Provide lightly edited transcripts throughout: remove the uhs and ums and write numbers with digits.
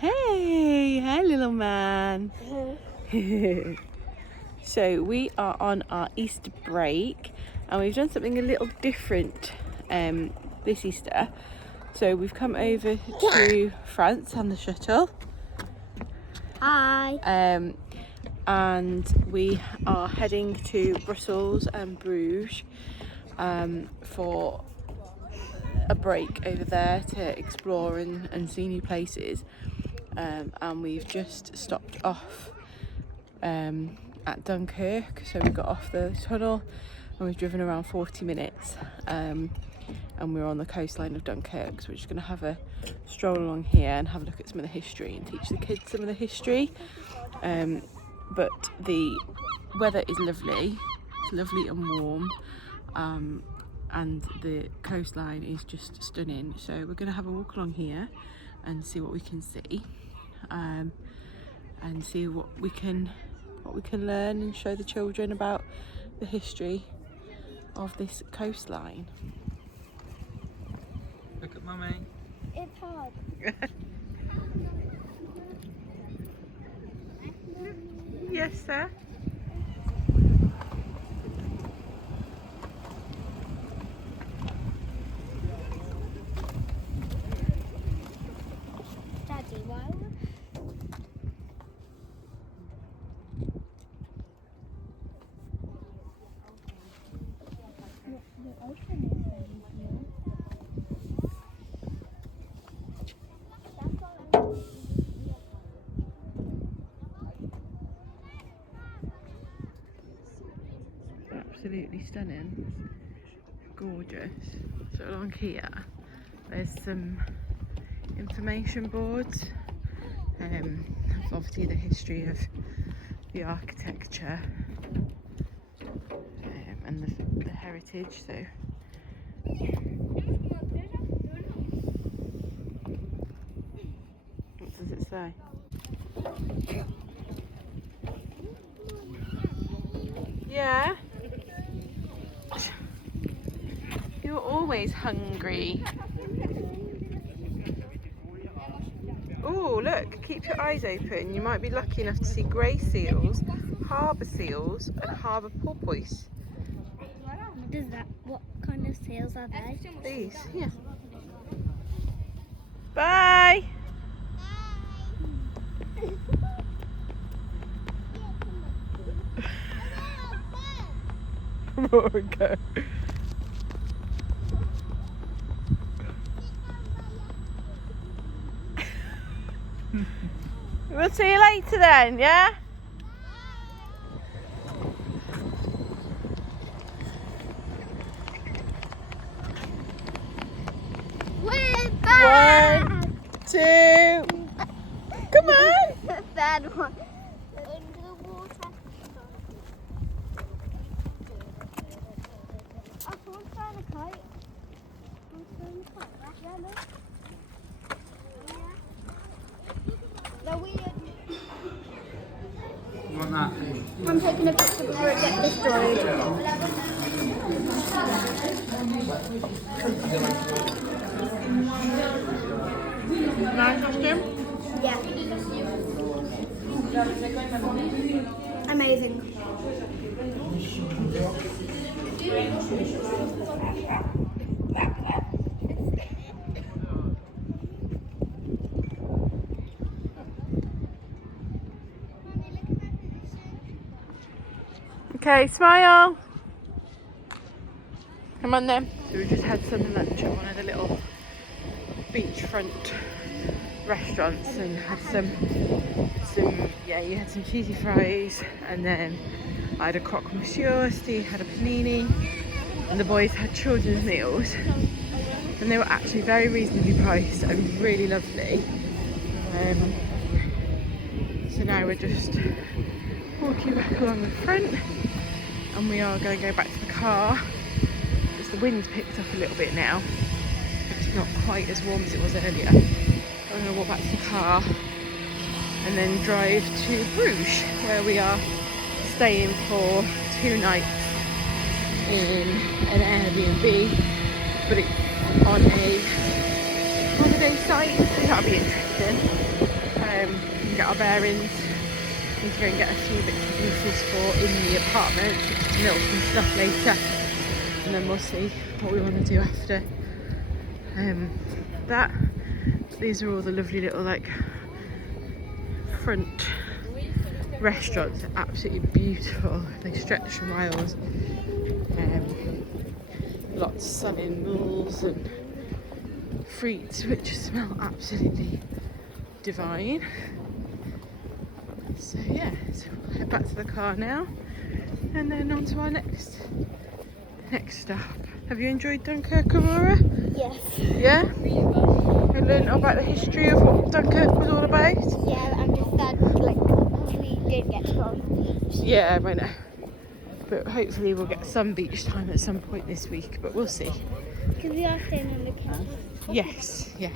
Hey, hi little man. So we are on our Easter break and we've done something a little different this Easter. So we've come over to France on the shuttle. Hi. And we are heading to Brussels and Bruges for a break over there to explore and see new places. And we've just stopped off at Dunkirk, so we got off the tunnel and we've driven around 40 minutes and we're on the coastline of Dunkirk, so we're just going to have a stroll along here and have a look at some of the history and teach the kids some of the history. But the weather is lovely, it's lovely and warm, and the coastline is just stunning, so we're going to have a walk along here and see what we can see, and see what we can learn and show the children about the history of this coastline. Look at Mummy. It's hard. Yes, sir. Daddy, why? The ocean is very blue. Absolutely stunning, gorgeous. So along here there's some information boards, obviously the history of the architecture and the heritage. So what does it say? Yeah. You're always hungry. Oh, look, keep your eyes open. You might be lucky enough to see grey seals, harbour seals and harbour porpoise. What kind of seals are they? These, yeah. Bye! Go. We'll see you later then, yeah? We're back! 1, 2, come on! Bad one. Into the water. I can't find a kite. Yeah, look. They're weird. You want that? I'm taking a picture before it gets destroyed. Nice costume? Yeah. Amazing. Okay, smile. Come on then. So we just had some lunch at one of the little beachfront restaurants and had some yeah, you had some cheesy fries, and then I had a croque monsieur, Steve had a panini, and the boys had children's meals, and they were actually very reasonably priced and really lovely. So now we're just walking back along the front, and we are going to go back to the car because the wind's picked up a little bit now. It's not quite as warm as it was earlier. I'm going to walk back to the car and then drive to Bruges, where we are staying for 2 nights in an Airbnb, but it's on a holiday site, so that'll be interesting. We can get our bearings. Need to go and get a few bits and pieces for in the apartment, just milk and stuff later, and then we'll see what we want to do after that. These are all the lovely little like front restaurants. They're absolutely beautiful. They stretch for miles. Lots selling rolls and fruits which smell absolutely divine. So yeah, so we'll head back to the car now and then on to our next stop. Have you enjoyed Dunkirk, Aurora? Yes. Yeah? You learned about the history of what Dunkirk was all about? Yeah, I'm just sad, like, we did get some. Yeah, I know. But hopefully we'll get some beach time at some point this week, but we'll see. Because we are staying on the couch. Yes, yeah.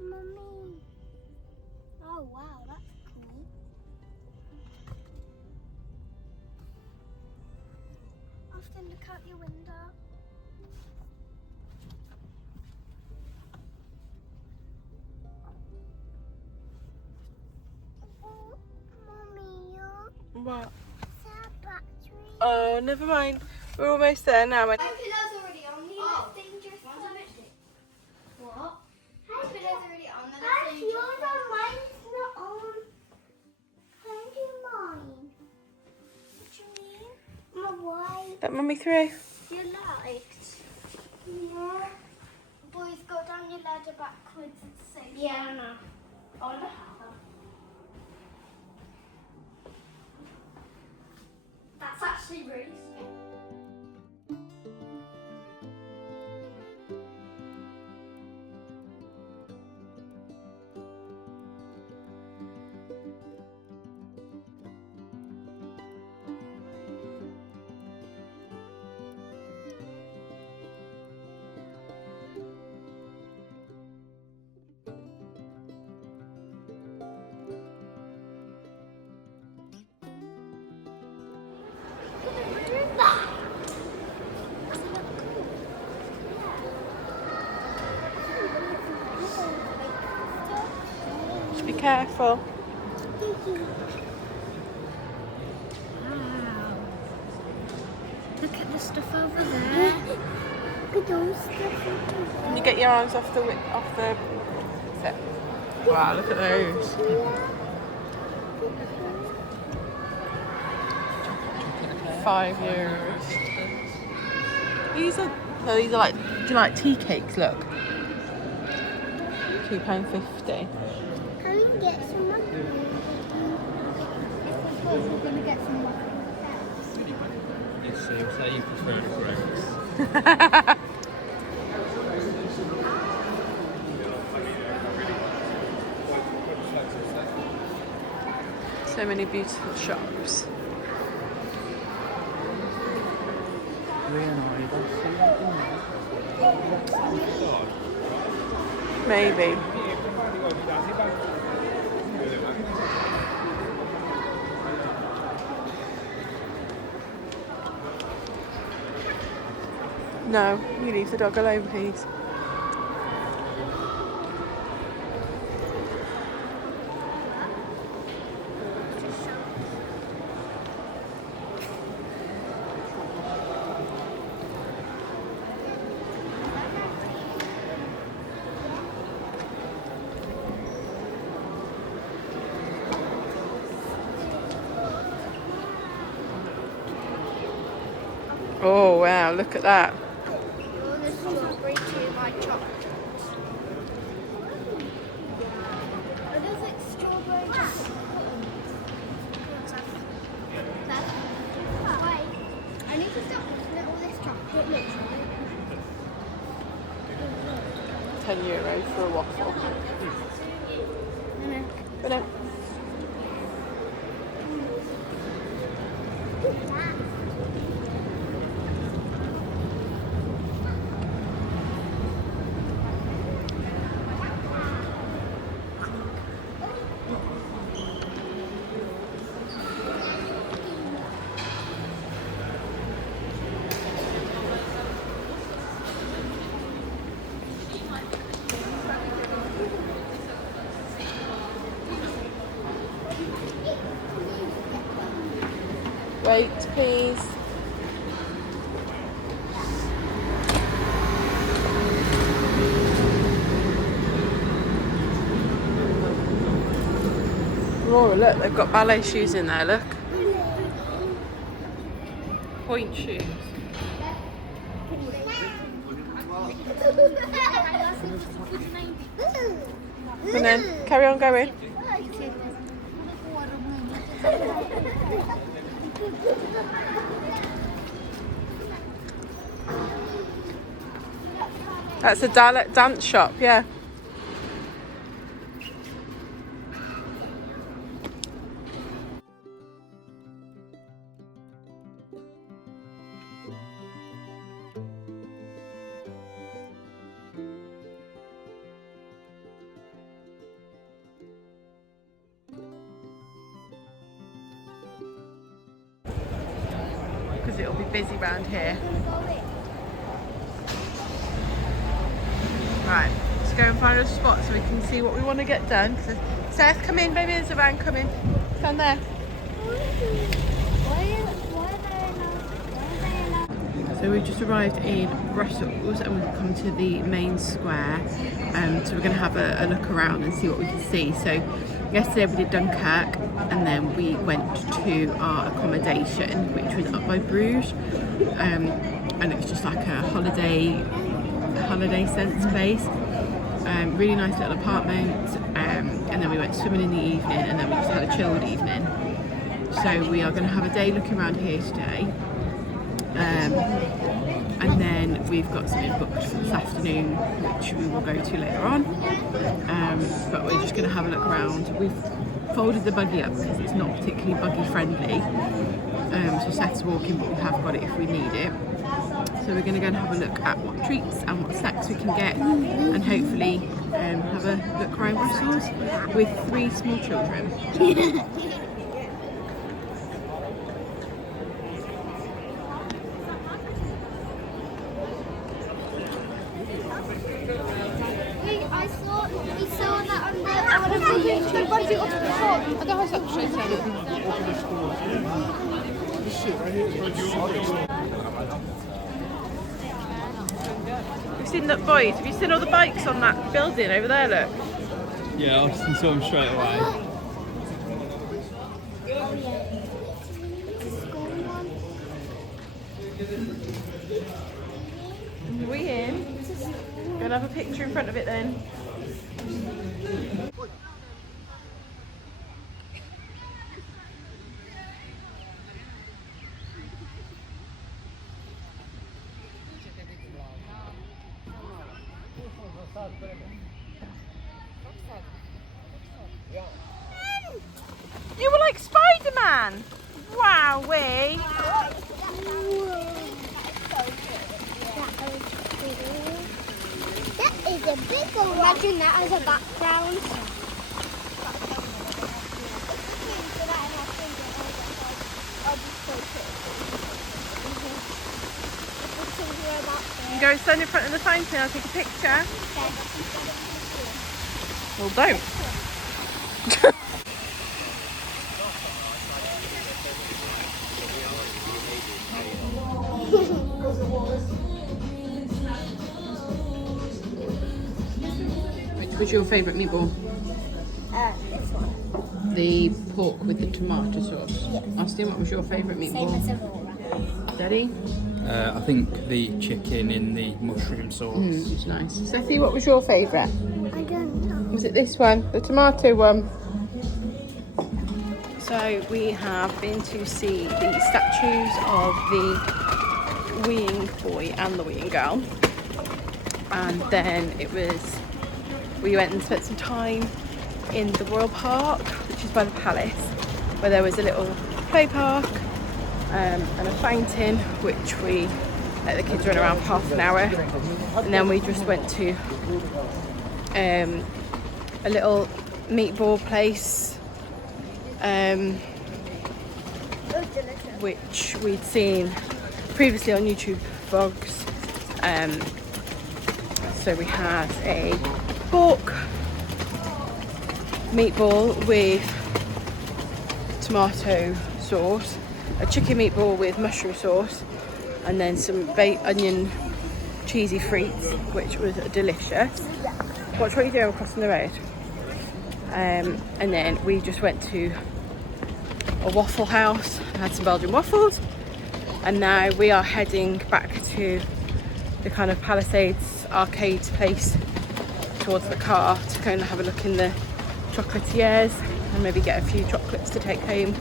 Mummy. Oh wow, that's cool. Often look out your window. Oh, Mummy, What? that battery. Oh, never mind. We're almost there now. My pillow's already on the left dangerous side. What? My pillow's already on the left dangerous yours side. Mine's not on. How do mine? What do you mean? My white. That mummy through. You liked? Yeah. Boys, go down your ladder backwards and say. Yeah, I know. On the hammer. That's actually really small. Just be careful. Wow. Look at the stuff over there. Look at those stuff over there. Can you get your arms off the set? Wow, look at those. €5. These are like, do you like tea cakes? Look, £2.50. Can we get some more? We're going to get some more. Yes, so you say you prefer the grapes. So many beautiful shops. Maybe. No, you leave the dog alone, please. Oh wow, look at that. All the strawberry to my chocolate. It looks like strawberry. I need to stop looking at all this chocolate mix on it. €10 for a waffle. But wait, please. Oh, look, they've got ballet shoes in there, look. Point shoes. And then carry on going. That's a dance shop, yeah. Because it'll be busy around here. Right, let's go and find a spot so we can see what we want to get done. Seth, come in, baby, there's a van coming. Stand there. So we've just arrived in Brussels and we've come to the main square. So we're going to have a look around and see what we can see. So yesterday we did Dunkirk and then we went to our accommodation, which was up by Bruges. And it was just like a holiday sense place. Really nice little apartment. And then we went swimming in the evening and then we just had a chilled evening. So we are going to have a day looking around here today. And then we've got something booked for this afternoon which we will go to later on, but we're just going to have a look around. We've folded the buggy up because it's not particularly buggy friendly, so Seth's walking, but we have got it if we need it. So we're going to go and have a look at what treats and what snacks we can get, and hopefully have a look around Brussels with 3 small children. We saw that on one of the YouTube. You've seen that, boys? Have you seen all the bikes on that building over there, look? Yeah, I saw him straight away. Oh yeah. Are we in? Gonna have a picture in front of it then. You were like Spider-Man! Wowee! That is a big one. Imagine that as a background. You go stand in front of the fountain, I'll take a picture. Well, don't. Which was your favourite meatball? This one. the pork with the tomato sauce. Austin, what was your favourite meatball? Same as Aurora. Daddy? I think the chicken in the mushroom sauce. It's nice. Sethy, what was your favourite? I don't know. Was it this one? The tomato one? So we have been to see the statues of the weeing boy and the weeing girl. And then we went and spent some time in the Royal Park, which is by the palace, where there was a little play park and a fountain, which we let the kids run around for half an hour. And then we just went to a little meatball place, which we'd seen previously on YouTube vlogs. So we had a pork meatball with tomato sauce, a chicken meatball with mushroom sauce, and then some baked onion cheesy frites, which was delicious. Watch what you do crossing the road. And then we just went to a waffle house and had some Belgian waffles, and now we are heading back to the kind of Palisades arcade place towards the car to go and have a look in the chocolatiers and maybe get a few chocolates to take home.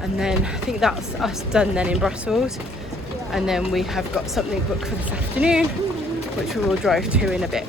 And then I think that's us done then in Brussels, and then we have got something booked for this afternoon, which we will drive to in a bit.